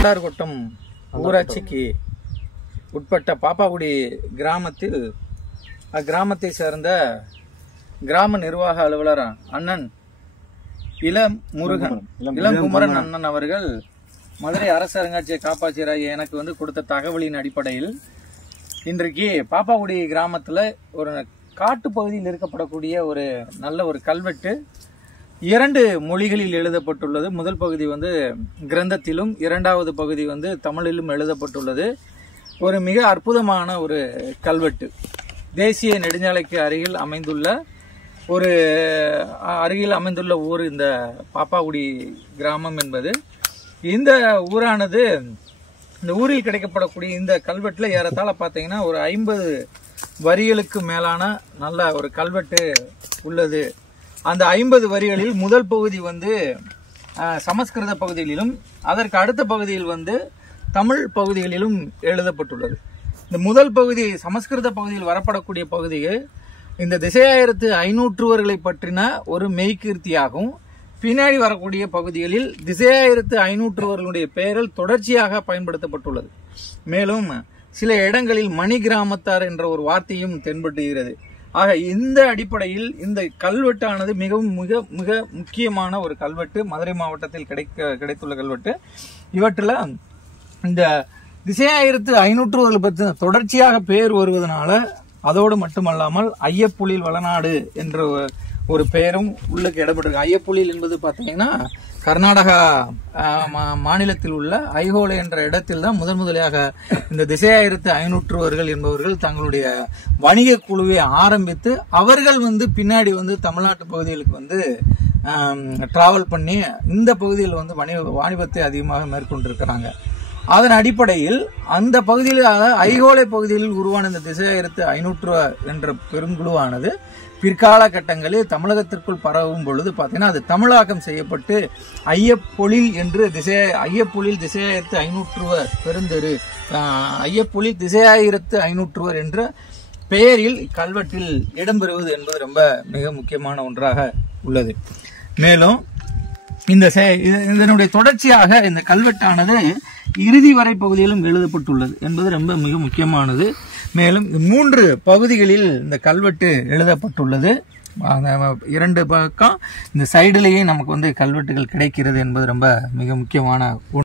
வண்டார்கோட்டம் ஊராட்சிக்கு உட்பட்ட பாப்பாக்குடி கிராமத்தில் அக்கிராமத்தை சேர்ந்த கிராம நிர்வாக அலுவலர் அண்ணன் இளங்குமரன் அண்ணன் அவர்கள் மதுரை அரசு அருங்காட்சியக காப்பாட்சியராகிய எனக்கு கொடுத்த தகவலின் அடிப்படையில் இன்றைக்கு பாப்பாக்குடி கிராமத்துல ஒரு காட்டு பகுதியில் இருக்கப்படக்கூடிய ஒரு நல்ல ஒரு கல்வெட்டு 2 மொழிகளில் எழுதப்பட்டுள்ளது. முதல் பகுதி கிரந்தத்திலும், இரண்டாவது பகுதி தமிழிலும் எழுதப்பட்டுள்ளது. ஒரு மிக அற்புதமான ஒரு கல்வெட்டு. தேசிய நெடுஞ்சாலைக்கு அருகில் அமைந்துள்ள ஊர் இந்த பாப்பாக்குடி கிராமம் என்பது. இந்த ஊரானது, இந்த ஊரில் கிடைக்கப்படக்கூடிய இந்த கல்வெட்டுல ஏறத்தாழ பார்த்தீங்கன்னா ஒரு 50 வரிகளுக்கு மேலான நல்ல ஒரு கல்வெட்டு உள்ளது. அந்த 50 வரிகளில் முதல் பகுதி சமஸ்கிருத பகுதிகளிலும், அதற்கு அடுத்த பகுதியில் தமிழ் பகுதிகளிலும் எழுதப்பட்டுள்ளது. இந்த முதல் பகுதி சமஸ்கிருத பகுதியில் வரப்படக்கூடிய பகுதியை இந்த திசையாயிரத்து 500 பற்றின ஒரு மெய்கீர்த்தியாகவும், பின்னாடி வரக்கூடிய பகுதிகளில் திசையாயிரத்து 500 பெயர்கள் தொடர்ச்சியாக பயன்படுத்தப்பட்டுள்ளது. மேலும் சில இடங்களில் மணி கிராமத்தார் என்ற ஒரு வார்த்தையும் தென்படுகிறது. ஆக இந்த அடிப்படையில் இந்த கல்வெட்டானது மிகவும் மிக மிக முக்கியமான ஒரு கல்வெட்டு. மதுரை மாவட்டத்தில் கிடைத்துள்ள கல்வெட்டு. இவற்றில் இந்த திசையாயிரத்து 500 பற்றி தொடர்ச்சியாக பெயர் வருவதனால, அதோடு மட்டுமல்லாமல் ஐயப்புலில் வளநாடு என்ற ஒரு பெயரும் உள்ளுக்கு இடப்பட்டிருக்கு. ஐயப்புலில் என்பது பார்த்தீங்கன்னா கர்நாடகா மாநிலத்தில் உள்ள ஐஹோலே என்ற இடத்தில் தான் முதலியாக இந்த திசையாயிரத்து 500 என்பவர்கள் தங்களுடைய வணிக குழுவை ஆரம்பித்து, அவர்கள் பின்னாடி தமிழ்நாட்டு பகுதிகளுக்கு டிராவல் பண்ணி இந்த பகுதியில் வாணிபத்தை அதிகமாக மேற்கொண்டிருக்கிறாங்க. அதன் அடிப்படையில் அந்த பகுதியில், ஐஹோலே பகுதியில் உருவான இந்த திசையாயிரத்து 500 என்ற பெருங்குழுவானது பிற்கால கட்டங்களில் தமிழகத்திற்குள் பரவும் பொழுது பார்த்தீங்கன்னா அது தமிழாக்கம் செய்யப்பட்டு ஐயப்பொழில் என்று ஐயப்பொழில் திசையாயிரத்து 500 பெருந்தெரு, ஐயப்பொழில் திசையாயிரத்து 500 என்ற பெயரில் கல்வெட்டில் இடம்பெறுவது என்பது ரொம்ப மிக முக்கியமான ஒன்றாக உள்ளது. மேலும் இதனுடைய தொடர்ச்சியாக இந்த கல்வெட்டானது இறுதி வரை பகுதியிலும் எழுதப்பட்டுள்ளது என்பது ரொம்ப மிக முக்கியமானது. மேலும் 3 பகுதிகளில் இந்த கல்வெட்டு எழுதப்பட்டுள்ளது. 2 பக்கம் இந்த சைடிலேயே நமக்கு கல்வெட்டுகள் கிடைக்கிறது என்பது ரொம்ப மிக முக்கியமான